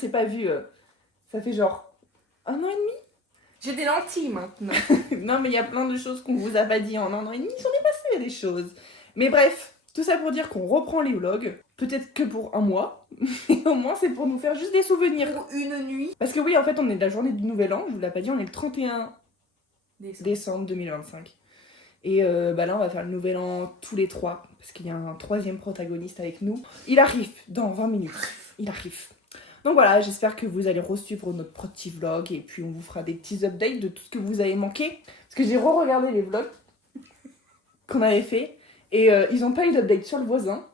s'est pas vu. Ça fait genre 1 an et demi. J'ai des lentilles maintenant. Non, mais il y a plein de choses qu'on vous a pas dit en 1 an et demi. Il s'en est passé des choses. Mais bref, tout ça pour dire qu'on reprend les vlogs. Peut-être que pour 1 mois. Mais au moins, c'est pour nous faire juste des souvenirs. Pour une nuit. Parce que oui, en fait, on est de la journée du Nouvel An. Je vous l'ai pas dit, on est le 31 décembre 2025. Et bah là, on va faire le Nouvel An tous les 3. Parce qu'il y a un 3e protagoniste avec nous. Il arrive dans 20 minutes. Il arrive. Donc voilà, j'espère que vous allez re-suivre notre petit vlog. Et puis on vous fera des petits updates de tout ce que vous avez manqué. Parce que j'ai re-regardé les vlogs qu'on avait fait. Et ils ont pas eu d'update sur le voisin.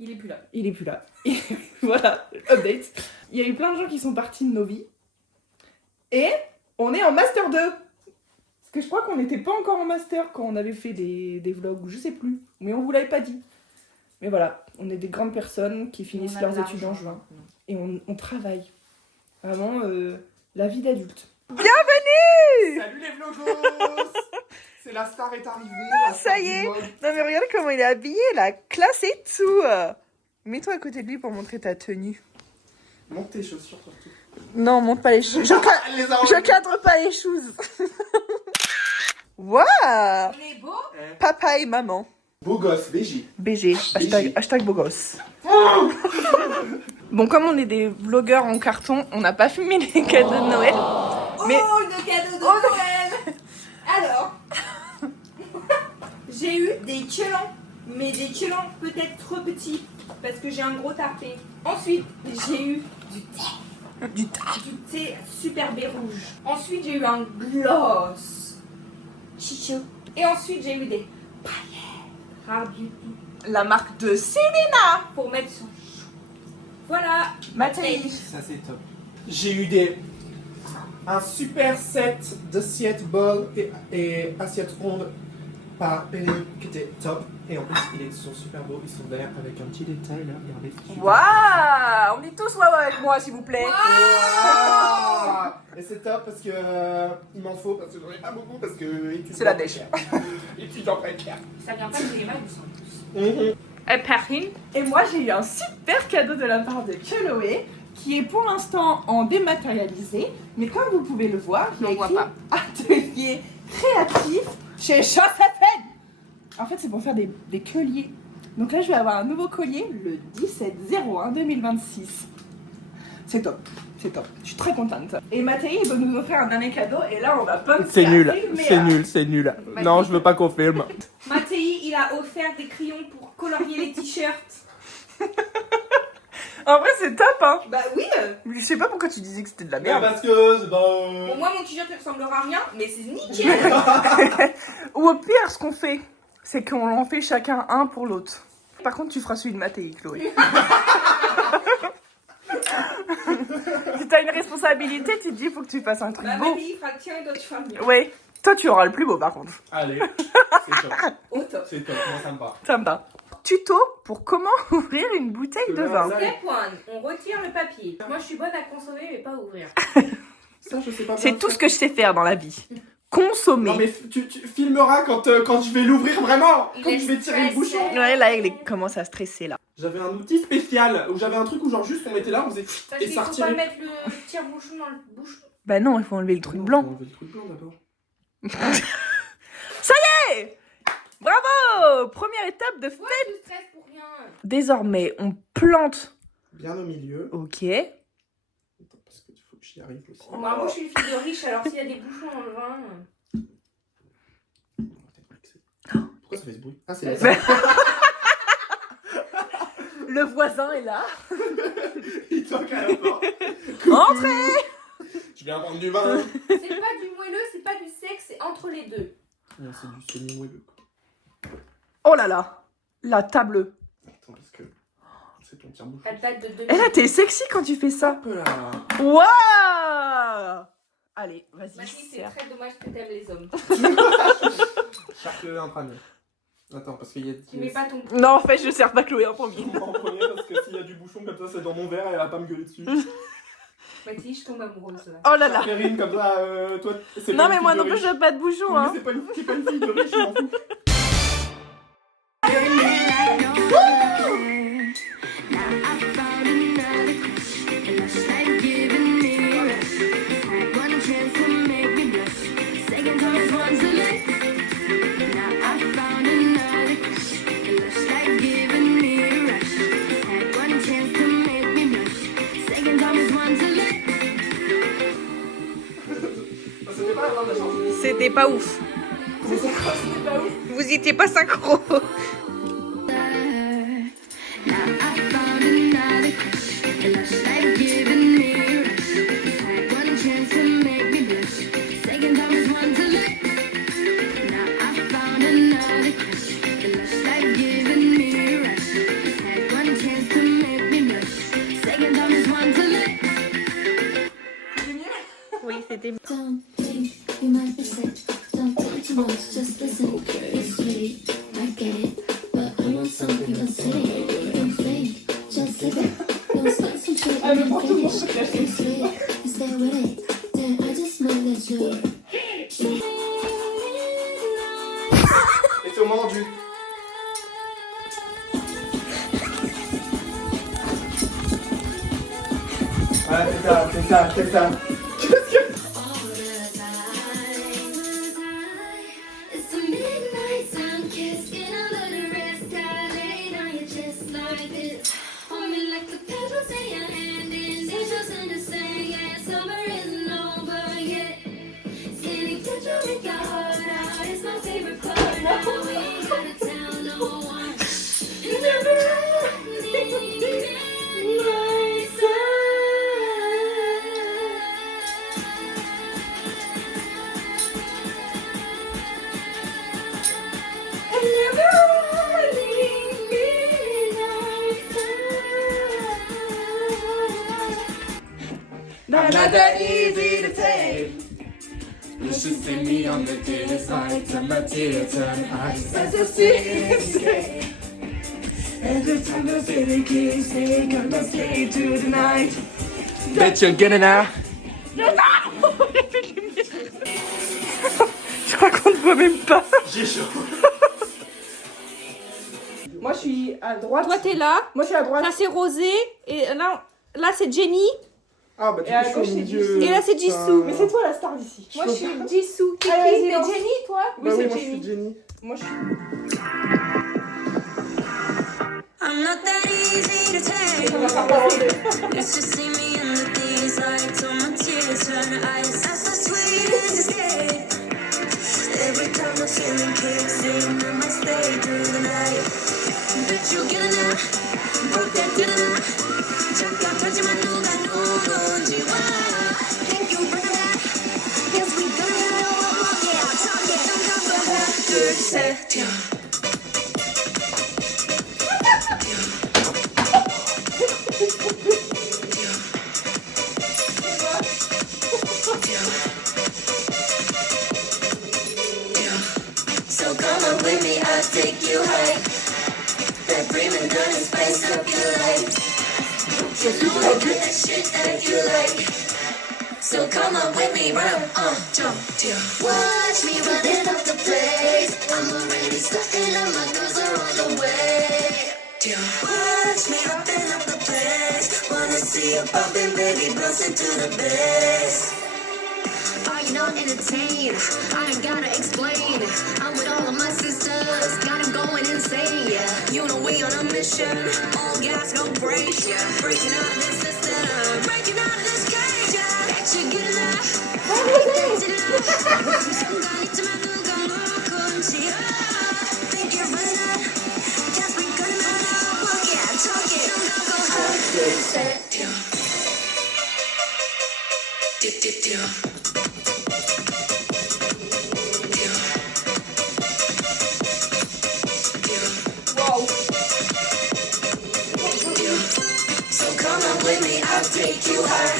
Il est plus là. Il est plus là. Et voilà, update. Il y a eu plein de gens qui sont partis de nos vies. Et on est en Master 2. Parce que je crois qu'on n'était pas encore en Master quand on avait fait des vlogs, ou je sais plus. Mais on vous l'avait pas dit. Mais voilà, on est des grandes personnes qui finissent leurs études en juin. Et on travaille. Vraiment, la vie d'adulte. Bienvenue! Salut les vlogos! C'est la star est arrivée. La Ça y est. Non mais regarde comment il est habillé, la classe et tout. Mets-toi à côté de lui pour montrer ta tenue. Monte tes chaussures surtout. Non, monte pas les choses. Je cadre pas les choses. Waouh! On est beau. Papa et maman. Beau gosse, BG. BG. Hashtag beau gosse. Bon, comme on est des vlogueurs en carton, on n'a pas fumé les cadeaux de Noël. Mais... Oh, le cadeau de Noël. Alors, j'ai eu des tchelans, mais des tchelans peut-être trop petits, parce que j'ai un gros tarpé. Ensuite, j'ai eu du thé. Du thé super baie rouge. Ensuite, j'ai eu un gloss. Chichou. Et ensuite, j'ai eu des paillettes. Rare beauty. La marque de Selena. Pour mettre sur chou. Voilà. Mathéi. Ça c'est top. J'ai eu un super set d'assiettes bol et assiettes rondes par Penny qui était top. Et en plus, ils sont super beaux, ils sont verts avec un petit détail là, regardez. Waouh! On dit tous waouh avec moi, s'il vous plaît. Wow. Et c'est top parce que il m'en faut, parce que j'en ai pas beaucoup, parce que C'est la dèche. Étudiant précaire. Ça vient pas de les mains, ils sont tous. Perrine. Et moi, j'ai eu un super cadeau de la part de Chloé, qui est pour l'instant en dématérialisé. Mais comme vous pouvez le voir, il y a On voit écrit pas. atelier créatif chez Chassepène. En fait, c'est pour faire des colliers. Donc là, je vais avoir un nouveau collier le 17/01/2026. C'est top, c'est top. Je suis très contente. Et Mathéi, il va nous offrir un dernier cadeau. Et là, on va pas C'est nul, c'est nul. Non, je veux pas qu'on filme. Mathéi, il a offert des crayons pour colorier les t-shirts. En vrai, c'est top, hein. Bah oui. Je sais pas pourquoi tu disais que c'était de la Mais merde. parce que c'est Bon, moi, mon t-shirt, il ressemblera à rien, mais c'est nickel. Ou au pire, ce qu'on fait, c'est qu'on en fait chacun un pour l'autre. Par contre, tu feras celui de Mathéi, Chloé. Si t'as une responsabilité, tu te dis, il faut que tu fasses un truc Bah, beau. Mathéi, il fera le tien et d'autres fera le mien. Ouais. Toi, tu auras le plus beau, par contre. Allez, c'est top. Au top. C'est top, moi ça me va. Ça me va. Tuto pour comment ouvrir une bouteille de vin. Step 1, on retire le papier. Moi, je suis bonne à consommer, mais pas à ouvrir. Ça, je sais pas. C'est tout ce que je sais faire dans la vie. Consommer. Non mais tu filmeras quand je vais l'ouvrir vraiment. Il Quand est je vais tirer le stressé. bouchon. Ouais, là, il commence à stresser, là. J'avais un outil spécial où j'avais un truc où genre juste on mettait là, on faisait Parce et qu'il ça faut pas retirait. mettre le tire-bouchon dans le bouchon. Bah non, il faut enlever le truc blanc. On enlever le truc blanc d'abord. Hey, bravo! Première étape de Pourquoi tu stresses pour rien? Désormais, on plante. Bien au milieu. Ok. Attends, parce qu'il faut que j'y arrive aussi. Bah, moi, je suis une fille de riche, alors s'il y a des bouchons dans le vin... Pourquoi ça fait ce bruit? Ah, c'est la Le voisin est là. Il toque à la porte. Entrez! Je viens prendre du vin. C'est pas du moelleux, c'est pas du sec, c'est entre les deux. Non, c'est du semi-moelleux. Oh là là, la table. Attends, parce que c'est ton tire-bouchon. Elle date de 2000. Eh là, t'es sexy quand tu fais ça. Hop là. Waouh! Allez, vas-y. Mathis, c'est serre. très dommage que t'aimes les hommes. Chaque un premier. Attends, parce qu'il y a. Tu mets pas ton... Non, en fait, je sers pas Chloé en premier. En premier, parce que s'il y a du bouchon comme ça, c'est dans mon verre, elle va pas me gueuler dessus. Mathis, je tombe amoureuse là. Oh là là. Perrine, comme ça, toi, c'est Non, pas mais une moi fille non de plus, riche. je veux pas de bouchon, Oui, mais hein. c'est pas une fille de riche, je m'en fous. Now I found another crush, and last night c'était pas ouf. Vous étiez pas synchro. Oui, c'était bien. Don't think you might miss it. Don't think too much, just listen. It's sweet, I get it, but I want something acidic. Don't think, just live it. Don't start some shit and then finish. It's sweet, you stay with it. Then I just know that you. Et c'est au moment du. Ah, c'est ça. It's a midnight sun kiss in under the rest. I lay on your chest like this. Hold me like the petals in your hand. Individuals in the sand. Yeah, summer isn't over yet. Standing touch with your heart out. It's my favorite part. Now we ain't gotta tell no one. Never ending midnight sun. Not that easy to take. You should see me on the tears lights and my tears turn ice. As the city every time the city keeps saying I'm gonna stay to the night. Bet you're getting out. Je crois qu'on ne voit même pas. J'ai chaud. Moi, je suis à droite. Toi, t'es là. Moi, je suis à droite. Là, c'est Rosé. Et là c'est Jenny. Ah bah Et à gauche, c'est Et là, c'est Jisoo. Mais c'est toi la star d'ici. Moi, je suis Jisoo. T'es Allez, qui? vas-y, T'es lance. Jenny, toi? Oui, Bah oui, c'est moi je suis Jenny. Jenny. Moi, je suis. I'm not that easy to take. On va faire balancer. It's just see me in the these lights on my tears turn ice. That's the sweetest escape. Every time the feeling kicks in, I might stay through the night. Bet you get enough. Broke that dinner. 잠깐 터지만 누가 누군지 와. Think you bring it back? Guess we gonna know. Yeah, talk it. 하나, 둘, 셋. So come on with me, I'll take you high. That dreaming done and spice up your life. You know I got that shit that you like. So come on with me, run, jump, watch me running up the place. I'm already starting and my girls are on the way. Watch me hopping up the place. Wanna see you popping, baby, bouncing to the bass. Are you not entertained? I ain't gotta explain. I'm with all of my sisters, got them going insane, yeah. You know we on a mission, all gas, no brakes, yeah. Breaking out of this system, breaking out of this cage, yeah. Bet you get enough. Think you're running up, guess we gonna know. Well, yeah, talk it, go hard. So come on with me, I'll take you high.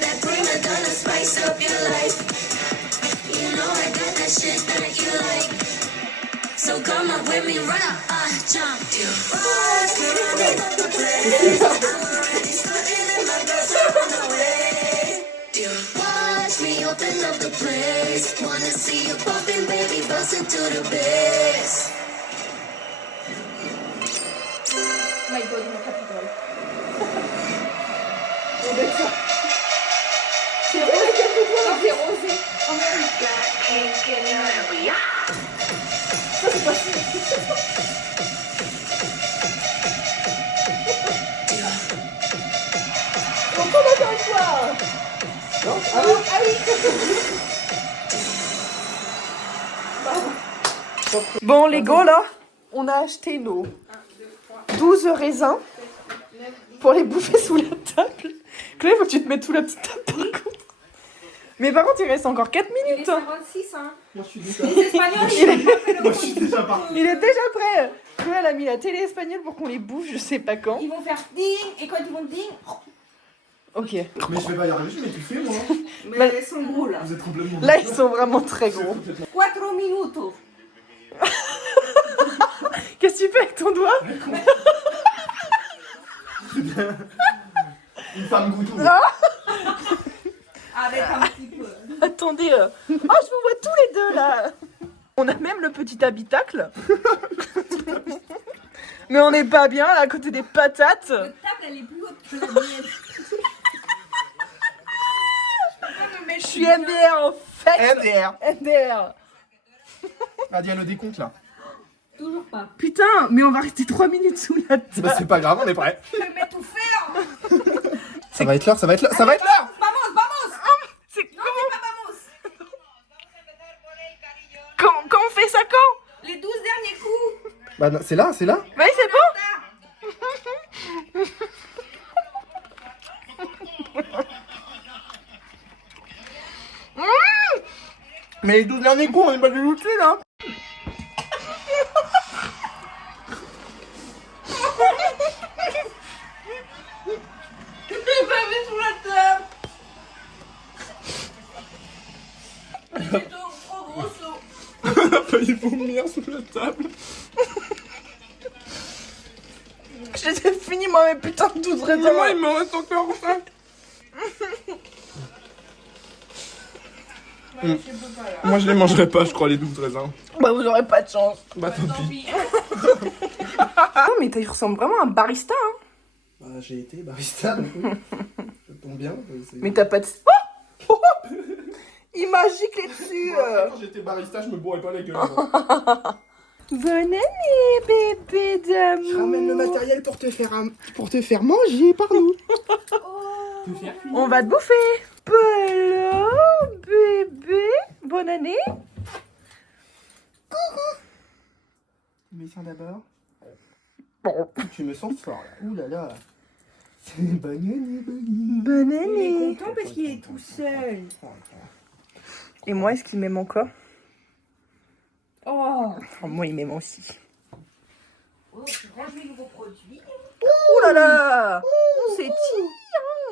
That prima donna spice up your life. You know I got that shit that you like. So come on with me, run up, jump. Watch me running up the place. I'm already starting and my girls are on the way. Watch me open up the place. Wanna see you popping, baby, bustin' to the bass. My God, ma capitale. C'est Rosé quelque toi. Non, c'est Rosé. Oh merde. Ça, c'est pas On commence avec toi. Non. Ah oui. Bon, les gars, là, on a acheté nos 12 raisins pour les bouffer sous la table. Chloé, faut que tu te mettes sous la petite table, par contre. Mais par contre, il reste encore 4 Il est minutes. Hein. 56, hein. Moi, je suis déjà. Les Espagnols, ils ont pas fait le Moi, je suis déjà parti. Il est déjà prêt. Chloé, elle a mis la télé espagnole pour qu'on les bouffe, je sais pas quand. Ils vont faire ding, et quand ils vont ding, Ok. Mais je vais pas y arriver, je vais m'étouffer, moi. mais Bah, ils sont gros là. Vous êtes complètement. Là, ils sont vraiment très gros. 4 minutes. Qu'est-ce que tu fais avec ton doigt? Une femme goutou. Avec un petit peu. Attendez. Oh, je vous vois tous les deux là. On a même le petit habitacle. Mais on n'est pas bien là à côté des patates. Votre table, elle est plus haute que la mienne. Je suis MDR en fait. MDR. MDR. Ah, Diane, le décompte là. Toujours pas. Putain, mais on va rester 3 minutes sous la table. Bah, c'est pas grave, on est prêt. Je vais m'étouffer. Ça va être l'heure, ça va être l'heure, ça va être l'heure. Vamos, vamos. C'est Non, c'est pas vamos. quand on fait ça quand? Les 12 derniers coups. Bah, non, c'est là, c'est là. Oui, c'est bon. Mais les 12 derniers coups, on est pas de l'outil là. Je l'ai pas mis sous la table. C'est trop gros saut. On a failli vomir sous la table. Je les ai finis moi mes putains de 12 raisins. Moi, il me reste encore 5. Moi, je les mangerai pas, je crois, les 12 raisins. Bah vous aurez pas de chance. Bah, tant Tant pis. pis. Non mais tu ressembles vraiment à un barista hein. Bah, j'ai été barista, donc oui. Ça tombe bien. Mais t'as pas de... Oh il m'a giclé dessus. Quand j'étais barista, je me bourrais pas la gueule. Bonne année bébé d'amour. Je ramène le matériel pour te faire manger, pardon. On va te bouffer. Hello bébé. Bonne année. Mais tiens d'abord. Bon. Tu me sens fort là. Ouh là là. Bonne année, Bonne Il est année. content parce qu'il est tout seul. Et moi est-ce qu'il m'aime encore? Oh. Oh, moi il m'aime aussi. Oh, tu ranges les nouveaux produits. Oh là là. C'est petit.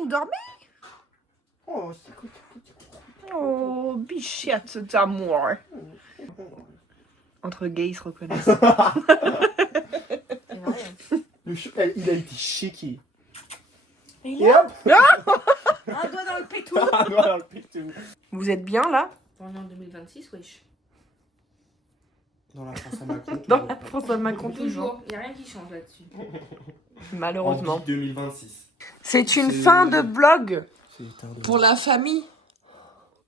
On dormait. Oh, c'est cool. Oh bichette d'amour. Entre gays ils se reconnaissent. Il a été shaky. Et Et hop. un doigt dans le pétou. Un doigt dans le pétou. Vous êtes bien là? On est en 2026, wesh. Dans la France à Macron. Dans la François Macron toujours. Toujours. Il n'y a rien qui change là-dessus. Malheureusement. 2026. C'est une C'est- fin de vlog C'est tard de... pour la famille.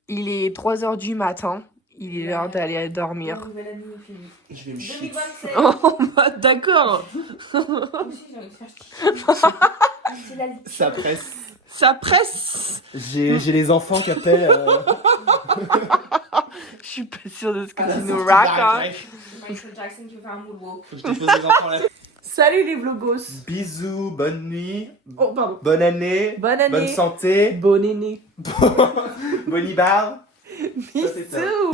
Il est 3h du matin. Il est l'heure d'aller dormir. Nouvelle année est finie. Je vais me chier. 2027. Oh bah d'accord. Moi aussi, j'ai envie de faire chier. C'est la Ça presse. Ça presse. J'ai les enfants qui appellent. Je suis pas sûre de ce que tu nous racontes. Michael Jackson qui veut faire un moonwalk. Faut que je dépose les enfants là. Salut les vlogos. Bisous, bonne nuit, Oh pardon. bonne année, Bonne année. bonne santé, Bonne année. bonne barre. Bisous.